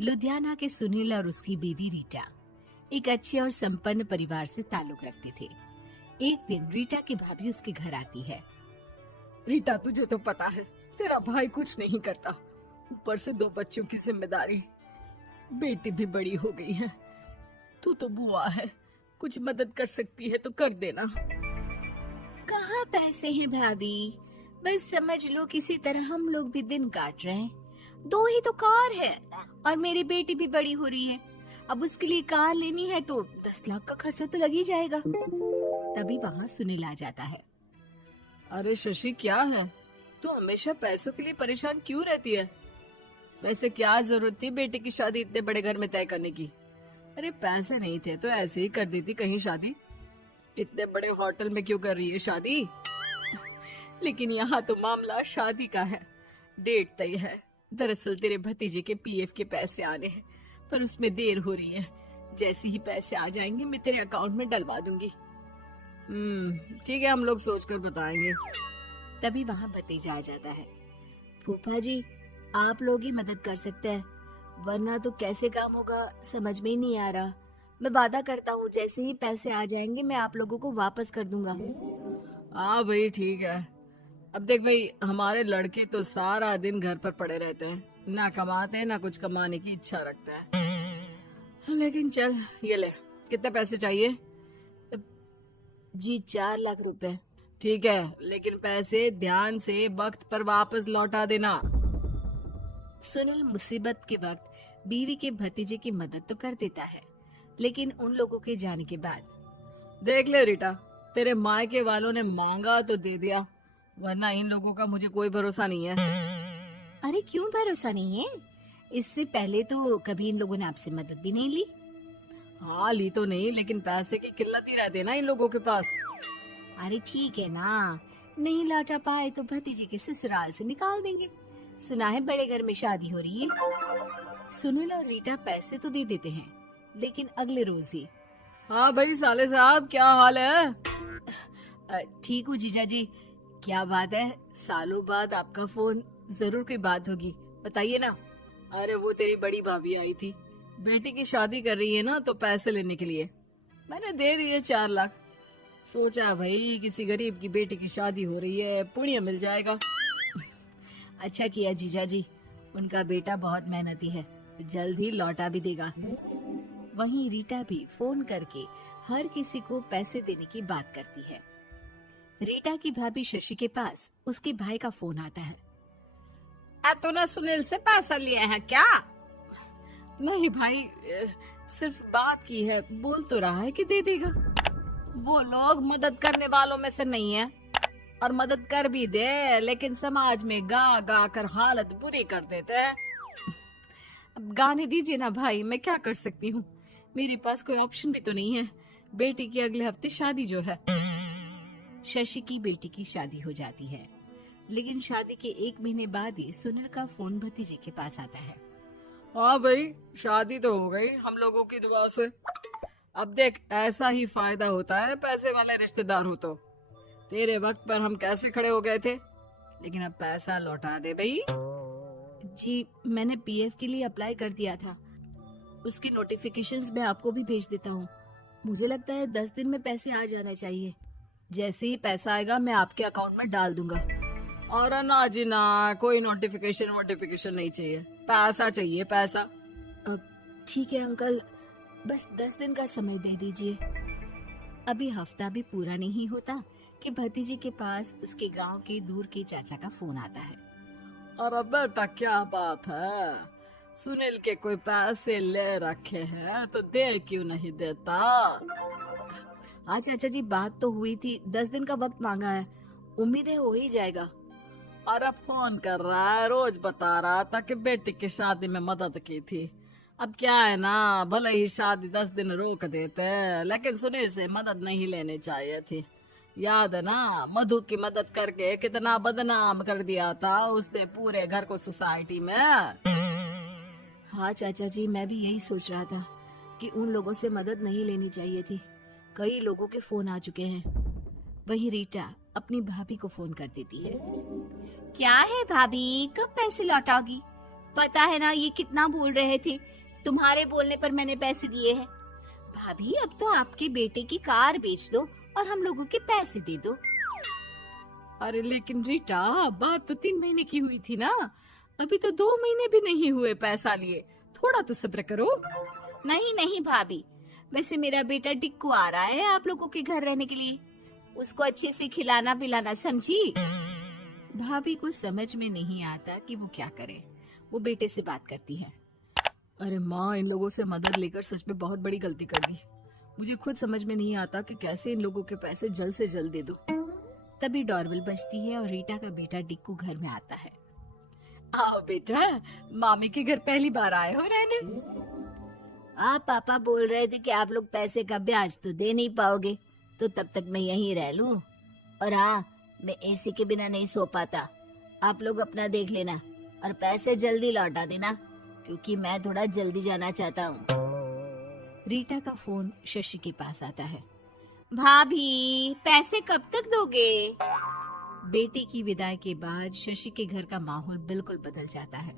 लुधियाना के सुनील और उसकी बीवी रीटा एक अच्छे और संपन्न परिवार से ताल्लुक रखते थे। एक दिन रीटा की भाभी उसके घर आती है। रीटा, तुझे तो पता है तेरा भाई कुछ नहीं करता, ऊपर से 2 बच्चों की जिम्मेदारी, बेटी भी बड़ी हो गई है। तू तो बुआ है, कुछ मदद कर सकती है तो कर देना। कहाँ पैसे हैं भाभी, बस समझ लो किसी तरह हम लोग भी दिन काट रहे हैं। 2 ही तो कार है और मेरी बेटी भी बड़ी हो रही है। अब उसके लिए कार लेनी है तो 10 लाख का खर्चा तो लग ही जाएगा। तभी वहाँ सुनील आ जाता है। अरे शशि, क्या है, तू हमेशा पैसों के लिए परेशान क्यों रहती है? वैसे क्या जरूरत थी बेटी की शादी इतने बड़े घर में तय करने की? अरे पैसे नहीं थे तो ऐसे ही कर देती कहीं शादी। इतने बड़े होटल में क्यों कर रही है शादी? लेकिन यहाँ तो मामला शादी का है, डेट तय है। दरअसल तेरे भतीजे के पीएफ के पैसे आने हैं, पर उसमें देर हो रही है। जैसे ही पैसे आ जाएंगे मैं तेरे अकाउंट में डलवा दूंगी। ठीक है, हम लोग सोचकर बताएंगे। तभी वहाँ भतीजा आ जाता है। फूफा जी, आप लोग ही मदद कर सकते हैं, वरना तो कैसे काम होगा समझ में ही नहीं आ रहा। मैं वादा करता हूँ जैसे ही पैसे आ जाएंगे मैं आप लोगों को वापस कर दूंगा। हाँ भाई, ठीक है। अब देख भाई, हमारे लड़के तो सारा दिन घर पर पड़े रहते हैं, ना कमाते हैं ना कुछ कमाने की इच्छा रखते हैं। लेकिन चल, ये ले, कितने पैसे चाहिए? जी 4 लाख रुपए। ठीक है, लेकिन पैसे ध्यान से वक्त पर वापस लौटा देना। सुनील मुसीबत के वक्त बीवी के भतीजे की मदद तो कर देता है, लेकिन उन लोगों के जाने के बाद देख ले रीटा, तेरे मायके वालों ने मांगा तो दे दिया, वरना इन लोगों का मुझे कोई भरोसा नहीं है। अरे क्यों भरोसा नहीं है? इससे पहले तो कभी इन लोगों ने आपसे मदद भी नहीं ली। हाँ, ली तो नहीं, लेकिन पैसे की किल्लत ही रहती है ना इन लोगों के पास। अरे ठीक है ना, नहीं लौटा पाए तो भतीजे के ससुराल से निकाल देंगे। सुना है बड़े घर में शादी हो रही है। सुनील और रीटा पैसे तो दे देते हैं, लेकिन अगले रोज ही। हाँ भाई साले साहब, क्या हाल है? ठीक हूँ जीजा जी। क्या बात है, सालों बाद आपका फोन, जरूर कोई बात होगी, बताइए ना। अरे वो तेरी बड़ी भाभी आई थी, बेटी की शादी कर रही है ना, तो पैसे लेने के लिए मैंने दे दिए 4 लाख। सोचा भाई किसी गरीब की बेटी की शादी हो रही है, पुण्य मिल जाएगा। अच्छा किया जीजा जी, उनका बेटा बहुत मेहनती है, जल्द ही लौटा भी देगा। वहीं रीटा भी फोन करके हर किसी को पैसे देने की बात करती है। रीटा की भाभी शशि के पास उसके भाई का फोन आता है। तूने सुनील से पैसा लिया है क्या? नहीं भाई, सिर्फ बात की है, बोल तो रहा है कि दे देगा। वो लोग मदद करने वालों में से नहीं है, और मदद कर भी दे लेकिन समाज में गा गा कर हालत बुरी कर देते हैं। अब गाने दीजिए ना भाई, मैं क्या कर सकती हूँ, मेरे पास कोई ऑप्शन भी तो नहीं है। बेटी की अगले हफ्ते शादी जो है। शशि की बेटी की शादी हो जाती है, लेकिन शादी के 1 महीने बाद ही सुनील का फोन भतीजे के पास आता है। हाँ भाई, शादी तो हो गई हम लोगों की दुआ से। अब देख, ऐसा ही फायदा होता है पैसे वाले रिश्तेदार हो तो। तेरे वक्त पर हम कैसे खड़े हो गए थे, लेकिन अब पैसा लौटा दे भाई। जी, मैंने पीएफ के लिए अप्लाई कर दिया था, उसकी नोटिफिकेशंस मैं आपको भी भेज देता हूँ। मुझे लगता है 10 दिन में पैसे आ जाना चाहिए। जैसे ही पैसा आएगा मैं आपके अकाउंट में डाल दूंगा। और ना जी ना, कोई नोटिफिकेशन नहीं चाहिए, पैसा चाहिए, पैसा। ठीक है अंकल, बस 10 दिन का समय दे दीजिए। अभी हफ्ता भी पूरा नहीं होता कि भतीजे के पास उसके गांव के दूर के चाचा का फोन आता है। अरे बेटा, क्या बात है, सुनील के कोई पैसे ले रखे हैं तो दे क्यों नहीं देता? हाँ चाचा जी, बात तो हुई थी, 10 दिन का वक्त मांगा है, उम्मीद है हो ही जाएगा। अरे फोन कर रहा है, रोज बता रहा था कि बेटी की शादी में मदद की थी। अब क्या है ना, भले ही शादी 10 दिन रोक देते, लेकिन सुनील से मदद नहीं लेनी चाहिए थी। याद है ना, मधु की मदद करके कितना बदनाम कर दिया था उसने पूरे घर को सोसाइटी में। हाँ चाचा जी, मैं भी यही सोच रहा था कि उन लोगों से मदद नहीं लेनी चाहिए थी। कई लोगों के फोन आ चुके हैं। वहीं रीटा अपनी भाभी को फोन कर देती है। क्या है भाभी, कब पैसे लौटाओगी? पता है ना ये कितना बोल रहे थे, तुम्हारे बोलने पर मैंने पैसे दिए हैं। भाभी अब तो आपके बेटे की कार बेच दो और हम लोगों के पैसे दे दो। अरे लेकिन रीटा, बात तो 3 महीने की हुई थी ना, अभी तो 2 महीने भी नहीं हुए पैसा लिए, थोड़ा तो सब्र करो। नहीं नहीं भाभी, वैसे मेरा बेटा टिक्कू आ रहा है आप लोगों के घर रहने के लिए, उसको अच्छे से खिलाना पिलाना, समझी। भाभी को समझ में नहीं आता कि वो क्या करे। वो बेटे से बात करती है। अरे माँ, इन लोगों से मदद लेकर सच में बहुत बड़ी गलती कर दी। मुझे खुद समझ में नहीं आता कि कैसे इन लोगों के पैसे जल्द से जल्द दे दूं। तभी डोरबेल बजती है और रीटा का बेटा टिक्कू घर में आता है। आओ बेटा, मामी के घर पहली बार आए हो रहने। आप पापा बोल रहे थे कि आप लोग पैसे का ब्याज तो दे नहीं पाओगे, तो तब तक मैं यहीं रह लूं। और हाँ, मैं एसी के बिना नहीं सो पाता। आप लोग अपना देख लेना और पैसे जल्दी लौटा देना, क्योंकि मैं थोड़ा जल्दी जाना चाहता हूँ। रीटा का फोन शशि के पास आता है। भाभी, पैसे कब तक दोगे? बेटे की विदाई के बाद शशि के घर का माहौल बिल्कुल बदल जाता है।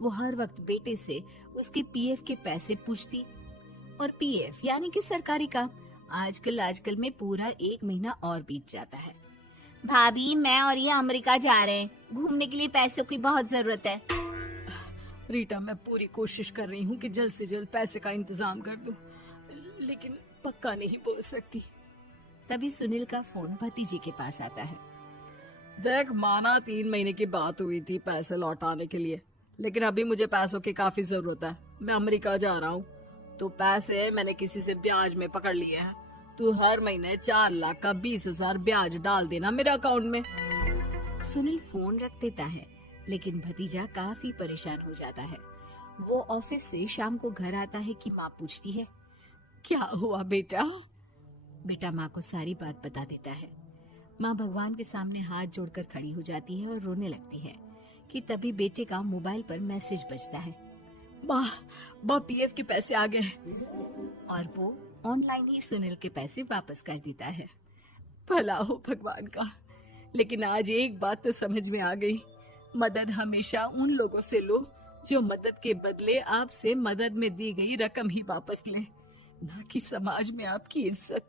वो हर वक्त बेटे से उसके पीएफ के पैसे पूछती, और पीएफ यानी कि सरकारी काम। आजकल में पूरा 1 महीना और बीत जाता है। भाभी, मैं और ये अमेरिका जा रहे हैं, घूमने के लिए पैसों की बहुत जरूरत है। रीटा, मैं पूरी कोशिश कर रही हूँ कि जल्द से जल्द पैसे का इंतजाम कर दूं, लेकिन पक्का नहीं बोल सकती। तभी सुनील का फोन भतीजे के पास आता है। देख माना 3 महीने की बात हुई थी पैसे लौटाने के लिए, लेकिन अभी मुझे पैसों की काफी जरूरत है। मैं अमेरिका जा रहा हूँ, तो पैसे मैंने किसी से ब्याज में पकड़ लिए हैं। तू हर महीने 4 लाख का 20,000 ब्याज डाल देना मेरे अकाउंट में। सुनील फोन रख देता है, लेकिन भतीजा काफी परेशान हो जाता है। वो ऑफिस से शाम को घर आता है कि माँ पूछती है, क्या हुआ बेटा? बेटा माँ को सारी बात बता देता है। माँ भगवान के सामने हाथ जोड़कर खड़ी हो जाती है और रोने लगती है कि तभी बेटे का मोबाइल पर मैसेज बजता है। बा पीएफ के पैसे आ गए। और वो ऑनलाइन ही सुनील के पैसे वापस कर देता है। भला हो भगवान का। लेकिन आज एक बात तो समझ में आ गई, मदद हमेशा उन लोगों से लो जो मदद के बदले आपसे मदद में दी गई रकम ही वापस लें, ना कि समाज में आपकी इज्जत।